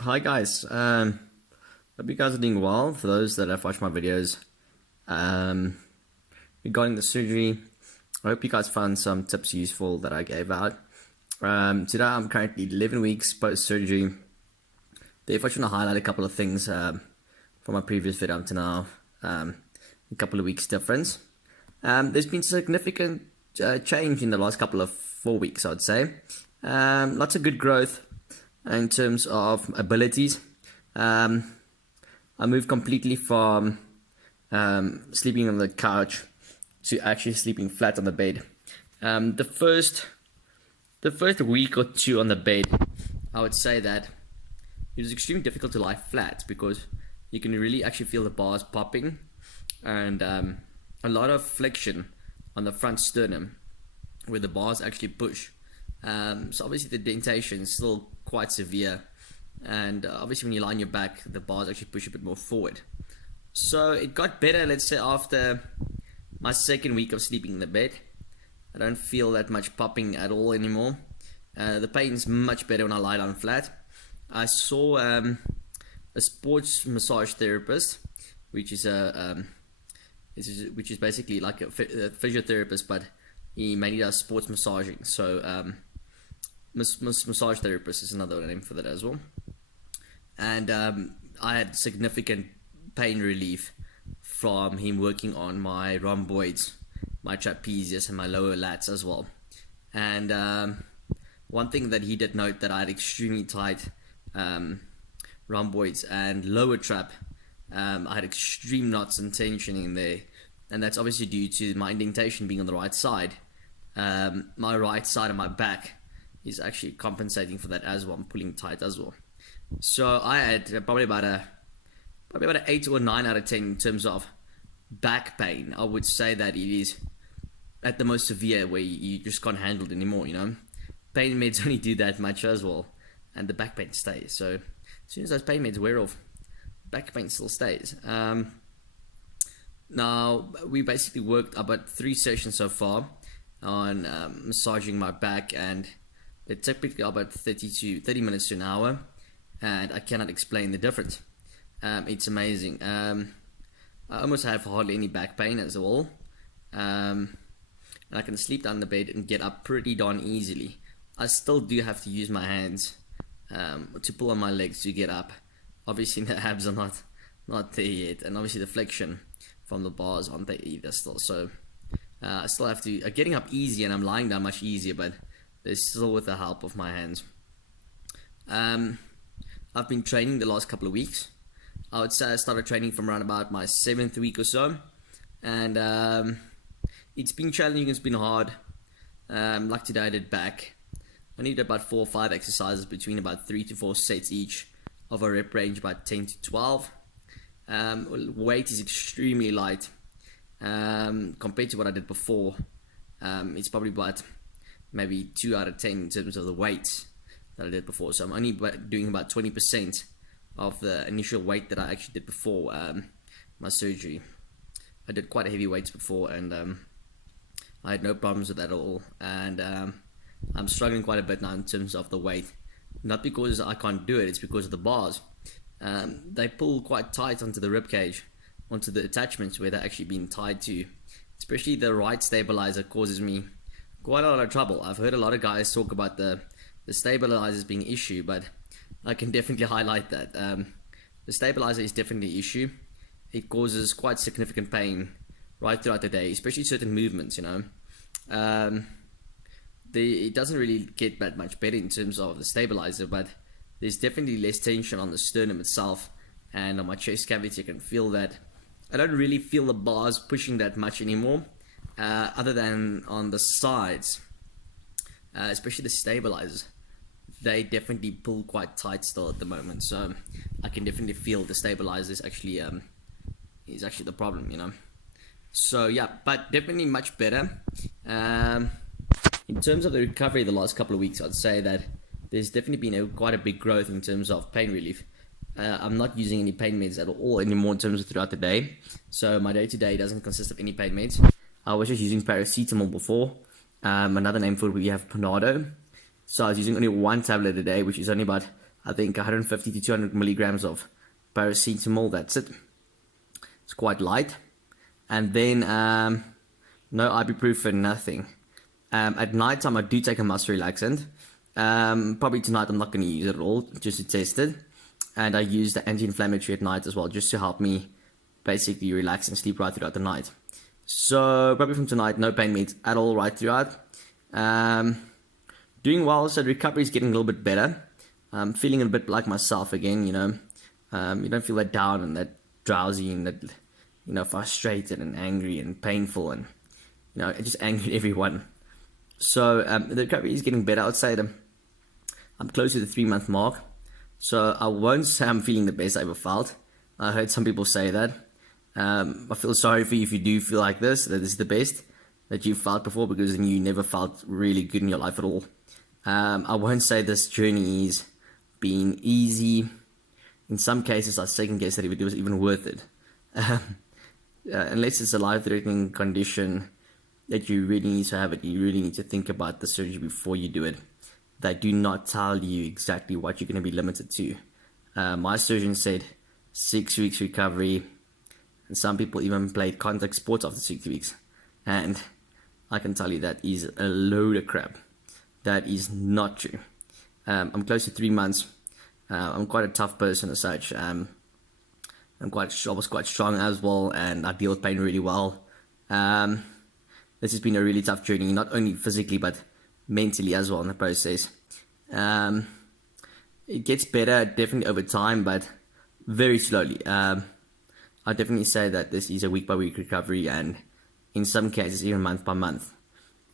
Hi guys, hope you guys are doing well. For those that have watched my videos um, regarding the surgery, I hope you guys found some tips useful that I gave out. Today I'm currently 11 weeks post-surgery. Therefore I just want to highlight a couple of things from my previous video up to now, a couple of weeks difference. There's been significant change in the last couple of 4 weeks, I would say. Lots of good growth in terms of abilities. I moved completely from sleeping on the couch to actually sleeping flat on the bed. The first week or two on the bed, I would say that it was extremely difficult to lie flat because you can really actually feel the bars popping and a lot of flexion on the front sternum where the bars actually push. So obviously the dentation is still quite severe, and obviously when you lie on your back, the bars actually push a bit more forward. So it got better, let's say, after my second week of sleeping in the bed. I don't feel that much popping at all anymore. The pain's much better when I lie down flat. I saw a sports massage therapist, which is basically like a physiotherapist, but he mainly does sports massaging. So massage therapist is another name for that as well. And I had significant pain relief from him working on my rhomboids, my trapezius, and my lower lats as well. And one thing that he did note, that I had extremely tight rhomboids and lower trap. I had extreme knots and tension in there, and that's obviously due to my indentation being on the right side. My right side of my back is actually compensating for that as well. I'm pulling tight as well. So I had probably about an 8 or 9 out of 10 in terms of back pain. I would say that it is at the most severe where you just can't handle it anymore, you know. Pain meds only do that much as well, and the back pain stays. So as soon as those pain meds wear off, back pain still stays. Now we basically worked about 3 sessions so far on massaging my back, and they're typically about 30 minutes to an hour, and I cannot explain the difference. It's amazing. I almost have hardly any back pain as well, and I can sleep down in the bed and get up pretty darn easily. I still do have to use my hands to pull on my legs to get up. Obviously the abs are not there yet, and obviously the flexion from the bars aren't there either still. So I still have to getting up easy, and I'm lying down much easier, but it's still with the help of my hands. I've been training the last couple of weeks. I would say I started training from around about my 7th week or so, and it's been challenging. It's been hard. Like today I did back. I needed about 4 or 5 exercises between about 3 to 4 sets each of a rep range about 10 to 12. Weight is extremely light compared to what I did before. It's probably about maybe 2 out of 10 in terms of the weight that I did before. So I'm only doing about 20% of the initial weight that I actually did before my surgery. I did quite heavy weights before, and I had no problems with that at all. And I'm struggling quite a bit now in terms of the weight. Not because I can't do it, it's because of the bars. They pull quite tight onto the rib cage, onto the attachments where they're actually being tied to. Especially the right stabilizer causes me quite a lot of trouble. I've heard a lot of guys talk about the stabilizers being an issue, but I can definitely highlight that. The stabilizer is definitely an issue. It causes quite significant pain right throughout the day, especially certain movements, you know. It doesn't really get that much better in terms of the stabilizer, but there's definitely less tension on the sternum itself, and on my chest cavity I can feel that. I don't really feel the bars pushing that much anymore, other than on the sides, especially the stabilizers. They definitely pull quite tight still at the moment, so I can definitely feel the stabilizers actually is actually the problem, you know. So yeah, but definitely much better. In terms of the recovery the last couple of weeks, I'd say that there's definitely been quite a big growth in terms of pain relief. I'm not using any pain meds at all anymore in terms of throughout the day. So my day-to-day doesn't consist of any pain meds. I was just using paracetamol before. Another name for it, we have Panado. So I was using only 1 tablet a day, which is only about I think 150 to 200 milligrams of paracetamol. That's it. It's quite light. And then no ibuprofen, nothing. At night time, I do take a muscle relaxant. Probably tonight I'm not going to use it at all, just to test it. And I use the anti-inflammatory at night as well, just to help me basically relax and sleep right throughout the night. So probably from tonight, no pain meds at all right throughout. Doing well, so the recovery is getting a little bit better. Feeling a bit like myself again, you know. You don't feel that down and that drowsy and that, you know, frustrated and angry and painful and, you know, just angry at everyone. So the recovery is getting better. I would say I'm close to the 3-month mark. So I won't say I'm feeling the best I ever felt. I heard some people say that. I feel sorry for you if you do feel like this, that this is the best that you've felt before, because then you never felt really good in your life at all. I won't say this journey is being easy. In some cases, I second guess that if it was even worth it. Unless it's a life-threatening condition that you really need to have it, you really need to think about the surgery before you do it. They do not tell you exactly what you're going to be limited to. My surgeon said 6 weeks recovery, and some people even played contact sports after 6 weeks. And I can tell you that is a load of crap. That is not true. I'm close to 3 months. I'm quite a tough person as such. I was quite strong as well, and I deal with pain really well. This has been a really tough journey, not only physically but mentally as well in the process. It gets better definitely over time, but very slowly. I definitely say that this is a week by week recovery, and in some cases even month by month.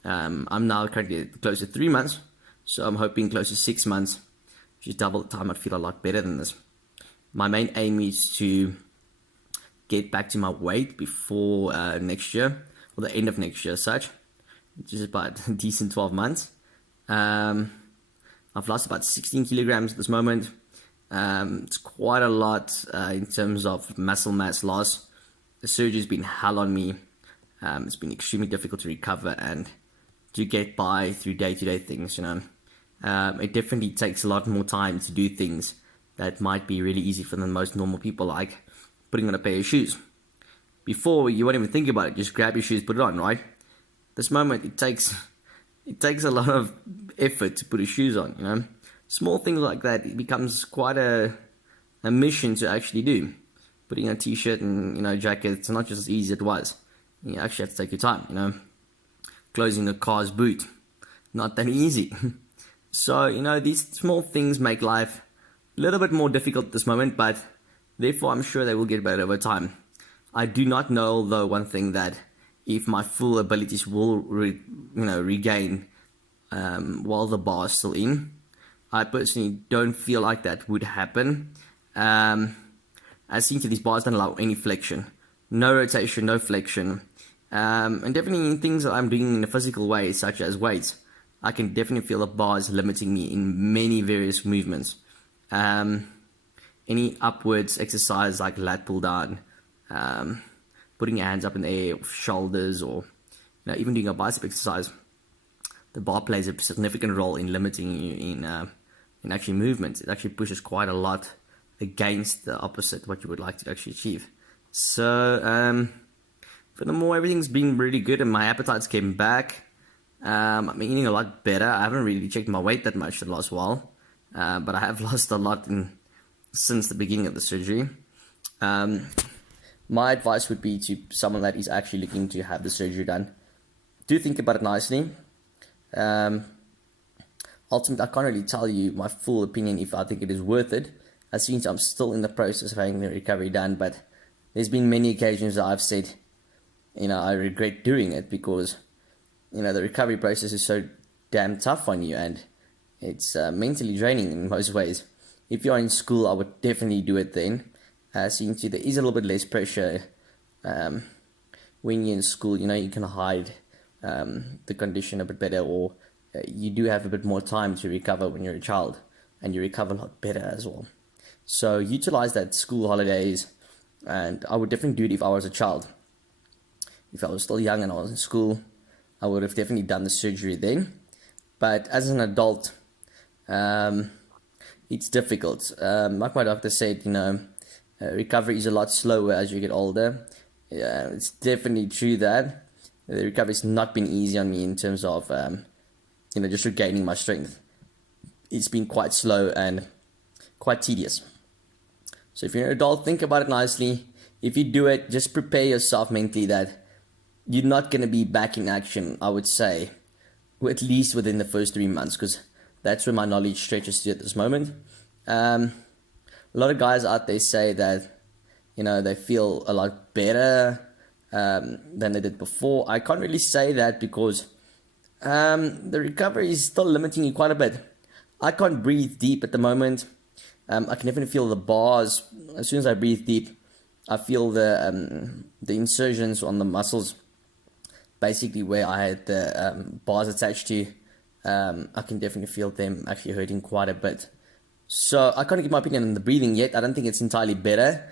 I'm now currently close to 3 months, so I'm hoping close to 6 months, which is double the time. I'd feel a lot better than this. My main aim is to get back to my weight before next year, or the end of next year as such, which is about a decent 12 months. I've lost about 16 kilograms at this moment. It's quite a lot in terms of muscle mass loss. The surgery's been hell on me. It's been extremely difficult to recover and to get by through day-to-day things, you know. It definitely takes a lot more time to do things that might be really easy for the most normal people, like putting on a pair of shoes. Before, you won't even think about it, just grab your shoes, put it on, right? This moment, it takes a lot of effort to put your shoes on, you know. Small things like that, it becomes quite a mission to actually do. Putting on a t-shirt and, you know, jacket, it's not just as easy as it was. You actually have to take your time, you know. Closing a car's boot, not that easy. So, you know, these small things make life a little bit more difficult at this moment, but therefore I'm sure they will get better over time. I do not know, though, one thing, that if my full abilities will regain while the bar is still in. I personally don't feel like that would happen. As seen to these bars don't allow any flexion. No rotation, no flexion. And definitely in things that I'm doing in a physical way, such as weights, I can definitely feel the bars limiting me in many various movements. Any upwards exercise like lat pull down, putting your hands up in the air, or shoulders, or even doing a bicep exercise, the bar plays a significant role in limiting you in actually movements. It actually pushes quite a lot against the opposite what you would like to actually achieve. So furthermore, everything's been really good and my appetites came back. I'm eating a lot better. I haven't really checked my weight that much the last while, but I have lost a lot since the beginning of the surgery. My advice would be to someone that is actually looking to have the surgery done, do think about it nicely. Ultimately, I can't really tell you my full opinion if I think it is worth it. As since I'm still in the process of having the recovery done, but there's been many occasions that I've said, I regret doing it because, the recovery process is so damn tough on you and it's mentally draining in most ways. If you're in school, I would definitely do it then. Since there is a little bit less pressure when you're in school, you can hide the condition a bit better, or you do have a bit more time to recover when you're a child, and you recover a lot better as well. So utilize that school holidays, and I would definitely do it if I was a child. If I was still young and I was in school, I would have definitely done the surgery then. But as an adult, it's difficult. Like my doctor said, recovery is a lot slower as you get older. Yeah, it's definitely true that the recovery's not been easy on me in terms of just regaining my strength. It's been quite slow and quite tedious. So if you're an adult, think about it nicely. If you do it, just prepare yourself mentally that you're not going to be back in action, I would say, at least within the first 3 months, because that's where my knowledge stretches to at this moment. A lot of guys out there say that, they feel a lot better than they did before. I can't really say that because the recovery is still limiting you quite a bit. I can't breathe deep at the moment. I can definitely feel the bars. As soon as I breathe deep, I feel the insertions on the muscles, basically where I had the bars attached to. I can definitely feel them actually hurting quite a bit. So I can't give my opinion on the breathing yet. I don't think it's entirely better.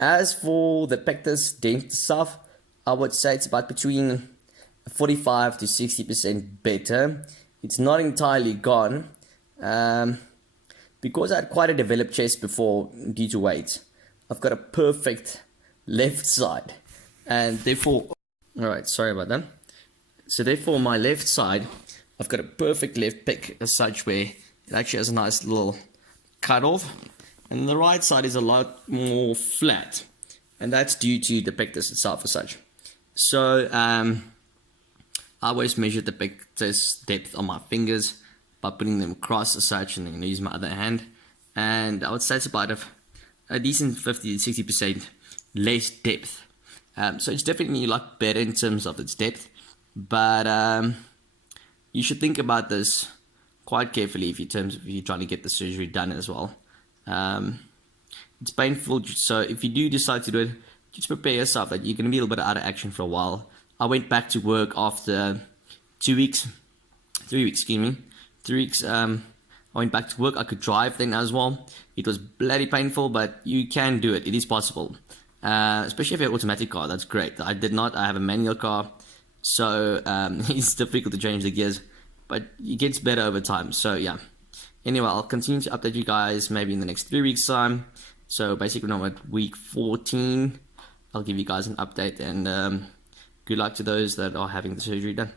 As for the pectus dent stuff, I would say it's about between 45 to 60% better. It's not entirely gone. Because I had quite a developed chest before due to weight, I've got a perfect left side. And therefore, alright, sorry about that. So therefore my left side, I've got a perfect left pec as such where it actually has a nice little cut off. And the right side is a lot more flat. And that's due to the pectus itself as such. So I always measure the pectus depth on my fingers by putting them across as such, and then use my other hand. And I would say it's about a decent 50 to 60% less depth. So it's definitely a lot better in terms of its depth. But you should think about this quite carefully if you're trying to get the surgery done as well. It's painful, so if you do decide to do it, just prepare yourself that you're going to be a little bit out of action for a while. I went back to work after 3 weeks, I went back to work. I could drive then as well. It was bloody painful, but you can do it. It is possible. Especially if you have an automatic car, that's great. I did not. I have a manual car, so it's difficult to change the gears, but it gets better over time. So yeah. Anyway, I'll continue to update you guys maybe in the next 3 weeks time. So basically when I'm at week 14, I'll give you guys an update, and good luck to those that are having the surgery done.